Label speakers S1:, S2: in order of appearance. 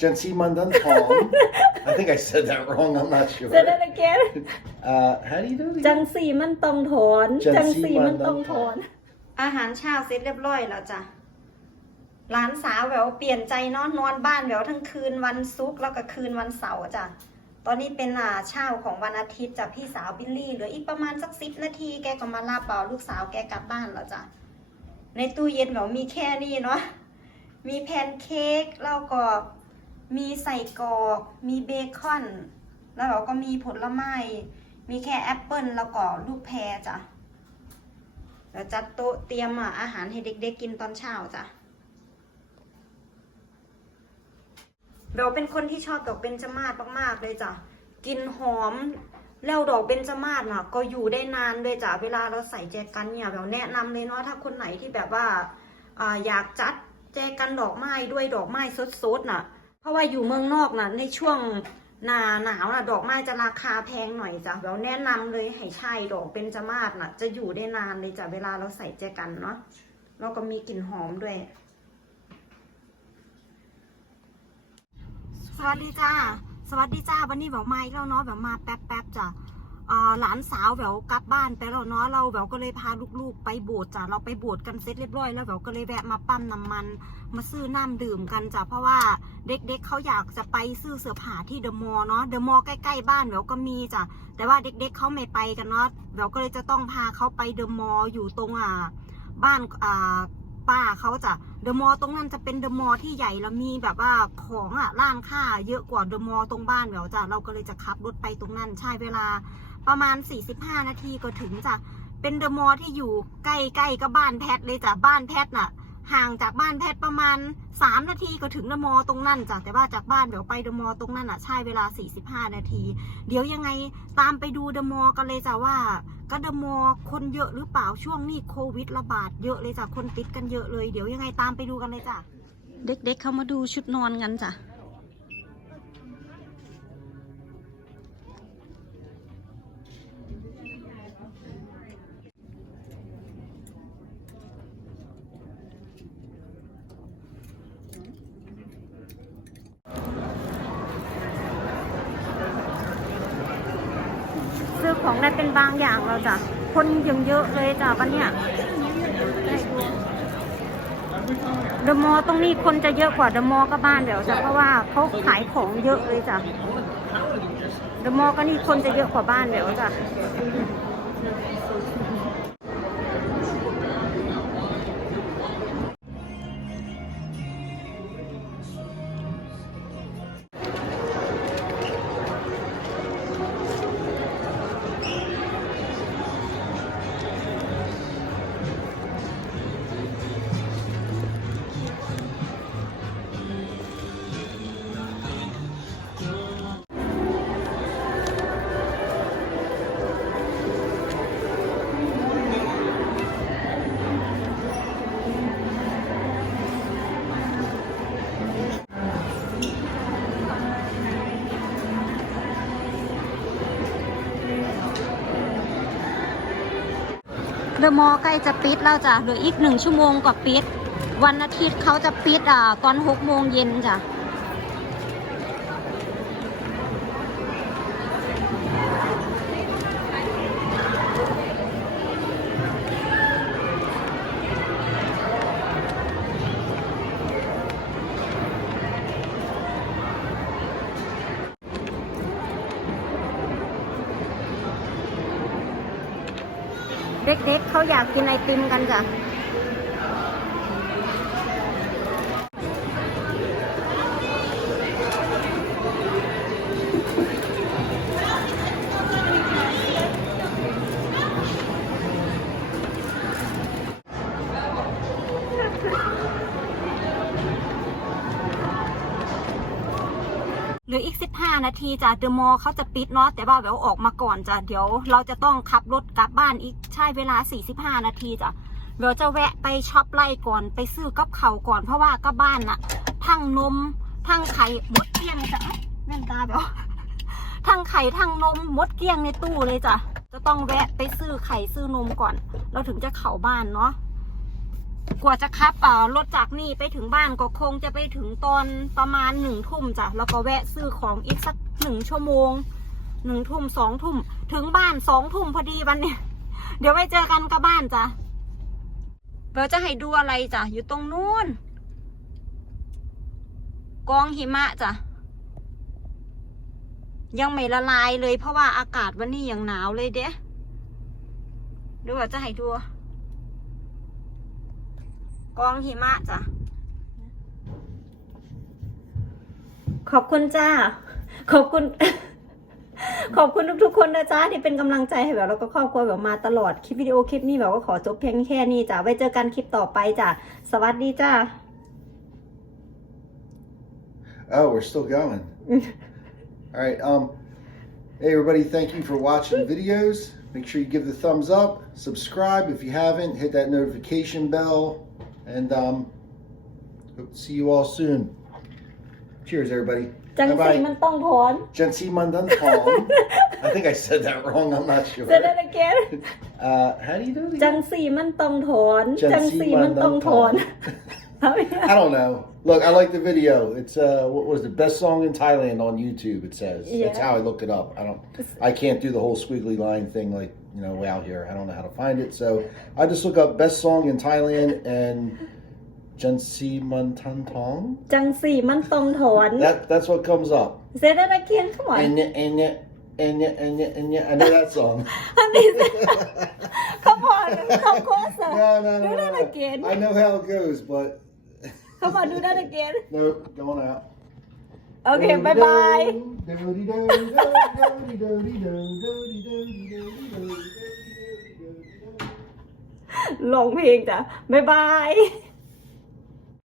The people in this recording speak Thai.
S1: Jansimandan Palm. I think I said that wrong. I'm not sure.
S2: เจอได้ละแก
S1: Uh, how do you do it?
S2: จั
S1: again?
S2: งสีมันต้องถอน
S1: จั
S2: จัง
S1: งสี
S2: สีมันต้องถอน
S3: อาหารเช้าเสร็จเรียบร้อยแล้วจ้ะหลานสาวแหววเปลี่ยนใจเนอนนอนบ้านแหววทั้งคืนวันศุกร์แล้วก็คืนวันเสาร์จ้ะ ตอนนี้เป็นอ่าเช้าของวันอาทิตย์จ้ะพี่สาวบิลลี่เหลืออีกประมาณสักสิบนาทีแกก็มารับเบาลูกสาวแกกลับบ้านแล้วจ้ะ ในตู้เย็นแหววมีแค่นี้เนาะ มีแพนเค้กแล้วก็ มีใส่กรอก มีเบคอน แล้วเราก็มีผลไม้ มีแค่แอปเปิลแล้วก็ลูกแพรจ้ะเดี๋ยวจัดโต๊ะเตรียมอาหารให้เด็กๆกินตอนเช้าจ้ะเบลเป็นคนที่ชอบดอกเบญจมาศมากๆเลยจ้ะ กินหอม แล้วดอกเบญจมาศน่ะ ก็อยู่ได้นานด้วยจ้ะ เวลาเราใส่แจกันเนี่ยเบลแนะนำเลยเนาะถ้าคนไหนที่แบบว่าออยากจัดแจกันดอกไม้ด้วยดอกไม้สดๆน่ะ ราะว่าอยู่เมืองนอกน่ะในช่วงหนาหนาวน่ะดอกไม้จะราคาแพงหน่อยจ้ะเราแนะนำเลยให้ใช่ดอกเป็นจมาศน่ะจะอยู่ได้นานเลยจ้ะเวลาเราใส่แจกันเนาะแล้วก็มีกลิ่นหอมด้วย สวัสดีจ้า สวัสดีจ้าวันนี้แบบมาอีกแล้วเนาะแบบมาแป๊บๆจ้ะ หลานสาวแบบกลับบ้านไปแล้วเนาะเราแบบก็เลยพาลูกๆ ไปโบสถ์จ้ะเราไปโบสถ์กันเสร็จเรียบร้อยแล้วแบบก็เลยแวะมาปั๊มน้ำมัน มาซื้อน้ำดื่มกันจ้ะเพราะว่าเด็กๆเขาอยากจะไปซื้อเสื้อผ้าที่เดอะมอลล์เนาะเดอะมอลล์ใกล้ๆบ้านแบบก็มีจ้ะแต่ว่าเด็กๆเขาไม่ไปกันเนาะแบบก็เลยจะต้องพาเขาไปเดอะมอลล์อยู่ตรงอ่าบ้านอ่าป้าเขาจะเดอะมอลล์ตรงนั้นจะเป็นเดอะมอลล์ที่ใหญ่แล้วมีแบบว่าของอะร้านค้าเยอะกว่าเดอะมอลล์ตรงบ้านเราจ้ะเราก็เลยจะขับรถไปตรงนั้นใช้เวลา ประมาณ 45 นาทีก็ถึงจ้ะ เป็นเดอะมอลล์ที่อยู่ใกล้ๆกับบ้านแพทเลยจ้ะ บ้านแพทน่ะ ห่างจากบ้านแพทประมาณ 3 นาทีก็ถึงเดอะมอลล์ตรงนั้นจ้ะ แต่ว่าจากบ้านเดี๋ยวไปเดอะมอลล์ตรงนั้นอะใช้เวลา 45 นาที เดี๋ยวยังไงตามไปดูเดอะมอลล์กันเลยจ้ะว่าก็เดอะมอลล์คนเยอะหรือเปล่าช่วงนี้โควิดระบาดเยอะเลยจ้ะ คนติดกันเยอะเลย เดี๋ยวยังไงตามไปดูกันเลยจ้ะ เด็กๆเขามาดูชุดนอนกันจ้ะ ได้เป็นบางอย่างแล้วจ้ะคนยังเยอะเลยจ้ะวันเนี้ยเดอะมอตรงนี้คนจะเยอะกว่าเดอะมอก็บ้านเดี๋ยวจ้ะเพราะว่าเขาขายของเยอะเลยจ้ะเดอะมอก็นี่คนจะเยอะกว่าบ้านเดี๋ยวจ้ะ ดอะมอลล์ใกล้จะปิดแล้วจ้ะเหลืออีกหนึ่งชั่วโมงก็ปิด วันอาทิตย์เขาจะปิดอ่าตอนหกโมงเย็นจ้ะ เด็กๆเขาอยากกินไอติมกันจ้ะ หลืออีก 15 นาทีจ้ะเดอะมอลล์เขาจะปิดเนาะแต่ว่าเดี๋ยวออกมาก่อนจ้ะเดี๋ยวเราจะต้องขับรถกลับบ้านอีกใช่เวลา 45 นาทีจ้ะเดี๋ยวจะแวะไปช็อปไล่ก่อนไปซื้อกับเขาก่อนเพราะว่าก็บ้านน่ะ ทั้งนม ทั้งไข่หมดเกลี้ยงจ้ะเอ้ยแม่นตาแบบทั้งไข่ทั้งนมหมดเกลี้ยงในตู้เลยจ้ะจะต้องแวะไปซื้อไข่ซื้อนมก่อน เราถึงจะเข้าบ้านเนาะ กว่าจะขับอ่ารถจากนี่ไปถึงบ้านก็คงจะไปถึงตอนประมาณหนึ่งทุ่มจ้ะแล้วก็แวะซื้อของอีกสักหนึ่งชั่วโมงหนึ่งทุ่มสองทุ่มถึงบ้านสองทุ่มพอดีวันเนี้ยเดี๋ยวไปเจอกันกับบ้านจ้ะเราจะให้ดูอะไรจ้ะอยู่ตรงนู้นกองหิมะจ้ะยังไม่ละลายเลยเพราะว่าอากาศวันนี้ยังหนาวเลยเด้เดี๋ยวเราจะให้ดู กองหิมะจ้ะ
S2: ขอบคุณจ้า ขอบคุณ ขอบคุณทุกๆคนนะจ้าที่เป็นกำลังใจให้แบบแล้วก็ครอบครัวแบบมาตลอดคลิปวิดีโอคลิปนี้แบบก็ขอจบเพียงแค่นี้จ้าไว้เจอกันคลิปต่อไปจ้าสวัสดีจ้า
S1: Oh, we're still going. All right. Um, hey everybody, thank you for watching the videos. Make sure you give the thumbs up, subscribe if you haven't, hit that notification bell, and um, hope to see you all soon. Cheers, everybody.
S2: จัง
S1: Bye
S2: สี
S1: bye.
S2: มันต้องถอน
S1: Jensi Mandan Tom. I think I said that wrong. I'm not sure.
S2: เจะได้ละเกน
S1: Uh, how do you do it
S2: จัง
S1: again?
S2: สีมันต้องถอน
S1: จั
S2: จั
S1: ง
S2: ง
S1: สี
S2: สี
S1: มั
S2: มัน น
S1: ต้
S2: ต้
S1: อ
S2: อง ง
S1: ถ
S2: ถ
S1: อ
S2: อ Oh, yeah.
S1: I don't know. Look, I like the video. It's uh, what was the best song in Thailand on YouTube? It says
S2: yeah.
S1: that's how I look it up. I don't, I can't do the whole squiggly line thing like you know way out here. I don't know how to find it, so I just look up best song in Thailand and Jansi Mantan Tong.
S2: Jansi Mantan Tong.
S1: That that's what comes up.
S2: Say that again. Come on.
S1: And and and and and I know that song.
S2: Come on, come closer.
S1: No, no, no.
S2: Do that again.
S1: I know how it goes, but.
S2: ขมอนดูได้ละเกน
S1: no, going out.
S2: โอเคบายบาย
S1: Doody-do,
S2: ลงเพลงจ้ะบายบาย